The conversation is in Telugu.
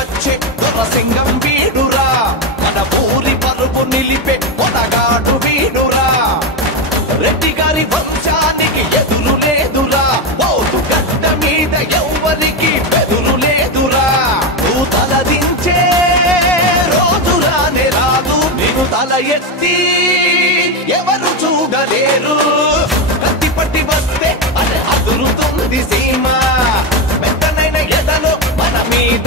వచ్చే దొరసింగం వీడురా మన ఊరి పరుపు నిలిపే పొటగాడు వీడురా రెడ్డి గారి వంశానికి ఎదురు లేదురా పోతు గడ్డ మీద ఎవ్వరికి బెదురు లేదురా నువ్వు తలదించే రోజు రానే రాదు నీకు తల ఎత్తి ఎవరు చూడలేరు కత్తి పట్టి వస్తే అది అదురుతుంది సీమ మెత్తనైన ఎదలో మన మీద